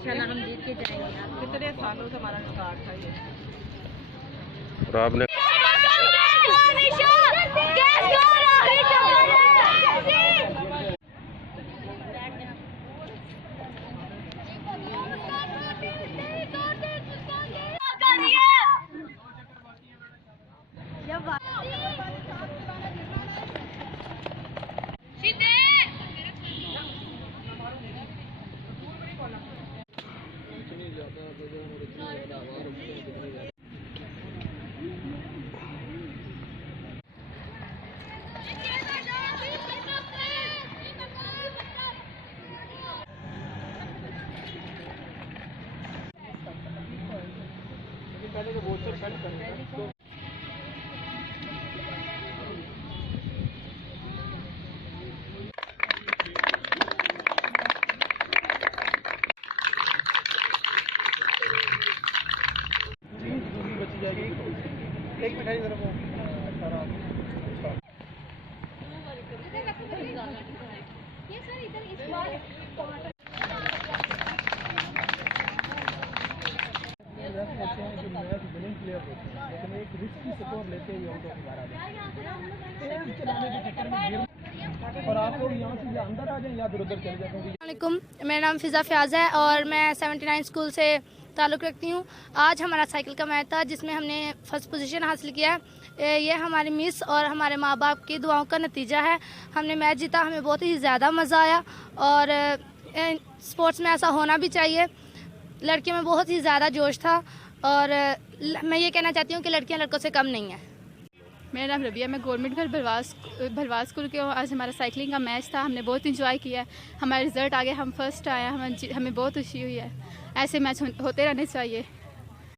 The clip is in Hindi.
इंशाल्लाह हम जीत के जाएंगे। कितने सालों से हमारा स्टार्ट था ये। और आपने पहले तो वोटर कट करना बची जाएगी। एक मिठाई जरा वो लेकिन एक रिस्की स्कोर लेते ही हम बाहर आ जाए और आप लोग यहाँ से या अंदर आ जाएं या उधर चले जाएं। अस्सलामुअलैकुम, मेरा नाम फ़िज़ा फ़याज़ है और मैं 79 स्कूल से ताल्लुक़ रखती हूँ। आज हमारा साइकिल का मैच था जिसमें हमने फर्स्ट पोजीशन हासिल किया है। ये हमारी मिस और हमारे माँ बाप की दुआओं का नतीजा है। हमने मैच जीता, हमें बहुत ही ज़्यादा मज़ा आया और स्पोर्ट्स में ऐसा होना भी चाहिए। लड़कियों में बहुत ही ज़्यादा जोश था और मैं ये कहना चाहती हूँ कि लड़कियाँ लड़कों से कम नहीं हैं। मेरा नाम रबिया, मैं गवर्नमेंट घर भरवास स्कूल के हूँ। आज हमारा साइकिलिंग का मैच था, हमने बहुत इंजॉय किया। हमारा रिज़ल्ट आ गया, हम फर्स्ट आए, हमें बहुत खुशी हुई है। ऐसे मैच होते रहने चाहिए।